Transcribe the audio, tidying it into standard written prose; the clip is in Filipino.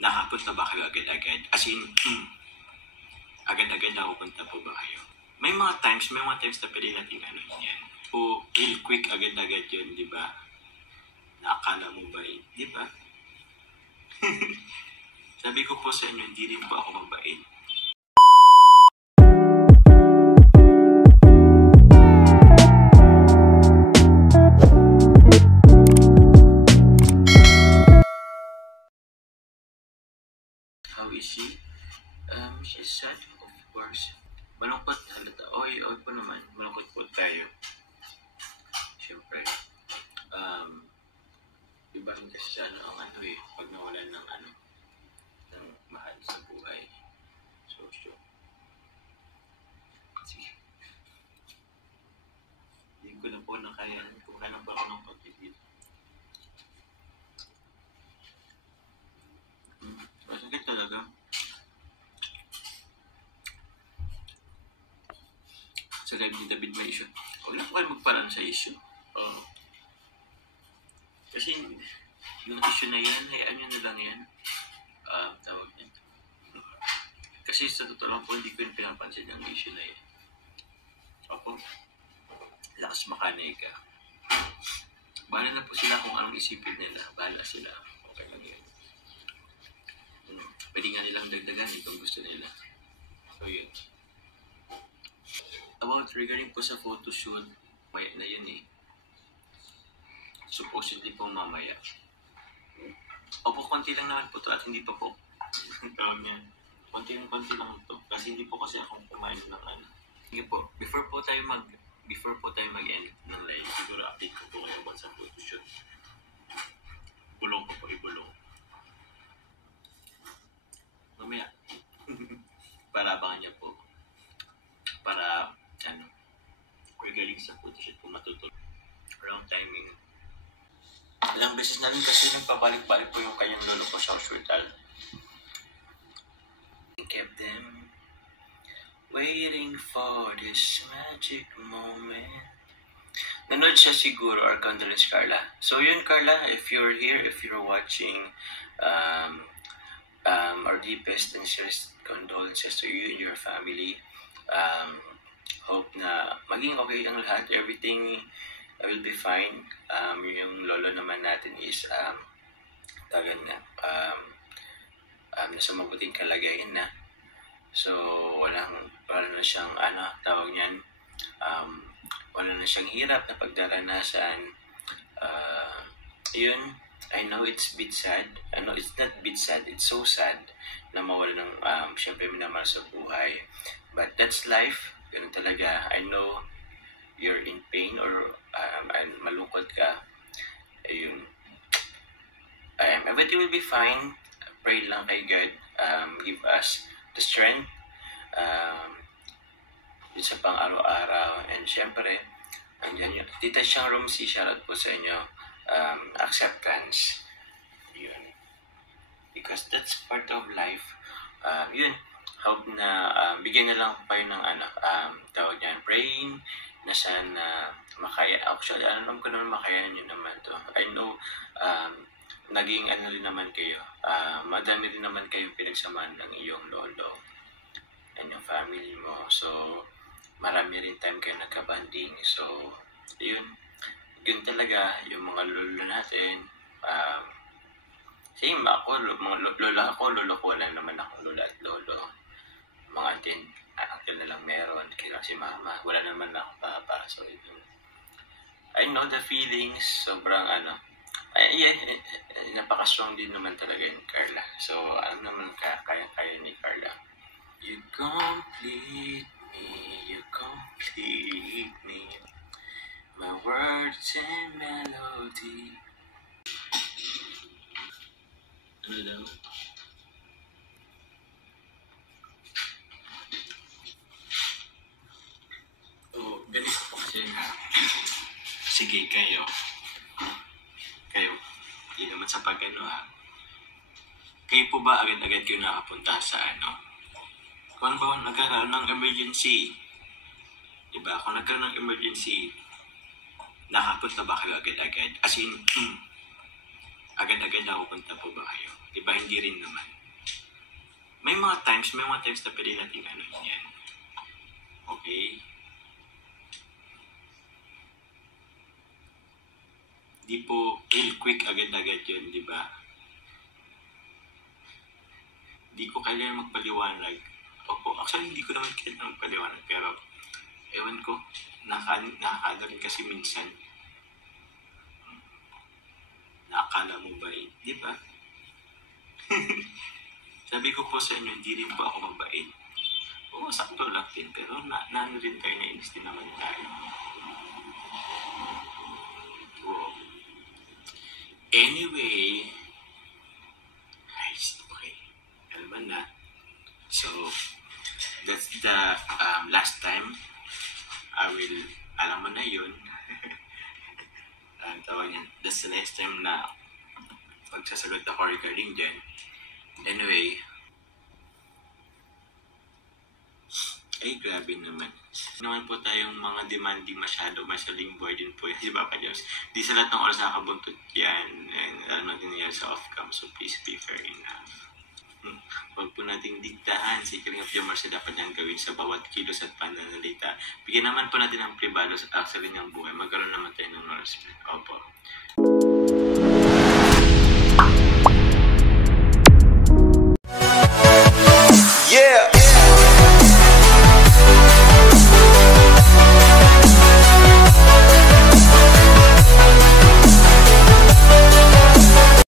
Nakapunta ba kayo agad-agad? As in, agad-agad nakapunta po ba kayo? May mga times na pwede natin yan. O, real quick, agad-agad yun, di ba? Nakakala mo ba yun? Di ba? Sabi ko po sa inyo, hindi rin po ako mabait. How is she? She's sad, of course. Malungkot halata. Oy po naman. Malungkot po tayo. Siyempre. Iba rin kasi siya ang pag nawalan ng ng mahal sa buhay. So, kasi, hindi ko na po nakayan kung wala na ba ako ng pagpipil. Masakit talaga. Sa live ni David may issue. Huwag na po kayo magparaan sa issue. Kasi yung issue na yan, hayaan nyo na lang yan. Tawag yan. Kasi sa totoo lang po, hindi ko yung pinapansin yung issue na yan. Ako, lakas makanika. Bahala na po sila kung anong isipin nila. Bahala sila. Okay lang yan. Pwede nga nilang dagdagan kung gusto nila. So yun. About regarding po sa photoshoot, maya na yun eh. Supposedly po mamaya. Opo, konti lang naman po ito at hindi pa po. Tawag niya. Konti lang ito. Kasi hindi po kasi akong kumain ng Sige po, before po tayo mag-end ng live, siguro update ko po kayo about sa photoshoot. Ibulong ko po. Mamaya. Para abangan niya po. Para, regarding sa photoshoot po matutuloy. Wrong timing. Ilang beses na rin kasi nagpabalik-balik po yung kanyang lolo po sa hospital. Kept them waiting for this magic moment. Nanood siya siguro, our condolence, Carla. So yun, Carla, if you're here, if you're watching, our deepest and sincerest condolences to you and your family. Hope na maging okay ang lahat. Everything will be fine. Yung lolo naman natin is nasa mabuting kalagayan na. So wala na siyang tawag niyan, wala na siyang hirap na pagdaranasan. Yun, I know it's a bit sad. I know it's not a bit sad, it's so sad na mawala ng syempre minamahal sa buhay. But that's life. Ganun talaga. I know you're in pain or malungkot ka. Ayun. Everything will be fine. Pray lang kay God. Give us the strength. Yun sa pang araw-araw. And syempre, andyan yun. Tita Siyang Romsi, shoutout po sa inyo. Acceptance. Yun. Because that's part of life. Yun. Hope na bigyan na lang kayo ng tawag niyan, praying na sana makaya. Actually, alam ko naman makayanan nyo naman to. I know, naging rin naman kayo. Madami rin naman kayong pinagsamahan ng iyong lolo and yung family mo. So, marami rin time kayo nagka-banding. So, yun talaga, yung mga lolo natin. Same ako, lola ko, wala naman akong lola at lolo. Mga uncle na lang meron, kaya si mama, wala naman akong papa. So, I know the feelings, sobrang napaka-strong din naman talaga yun, Carla. So, naman kaya ni Carla. You complete me, my words and melody. Ano daw? Ganito po kasi sige kayo, hindi naman sa kayo po ba agad-agad kayo nakapunta sa kung ba nagkaroon ng emergency, diba? Kung nagkaroon ng emergency, nakapunta ba kayo agad-agad? As in, agad-agad nakapunta po ba kayo? Diba? Hindi rin naman. May mga times na pwede natin ano yan. Okay? Di po real quick agad-agad yun, di ba? Di ko kailangan magpaliwanag. Opo, actually hindi ko naman kailangan magpaliwanag, pero ewan ko, nakakala rin kasi minsan, nakakala mo ba di ba? Sabi ko po sa inyo, hindi rin po ako mabait. Oo, sakto lang din, pero naano rin tayo, nainis din naman tayo. Oo. Anyway, okay. Alam na. So, that's the last time I will, alam mo na yun. Tawag yan. That's the last time na magsasagot ako regarding dyan. Anyway, ay grabe naman. Naman po tayong mga demanding masyado, masaling boy din po yan. Si Papa James, di sa lahat ng oras nakabuntot yan. And ano din yan sa off-cam, so please be fair enough. Huwag po nating diktahan si King of Jomar sa dapat niyang gawin sa bawat kilos at pananalita. Bigyan naman po natin ang pribado sa actually niyang buhay. Magkaroon naman tayo ng respect. Opo.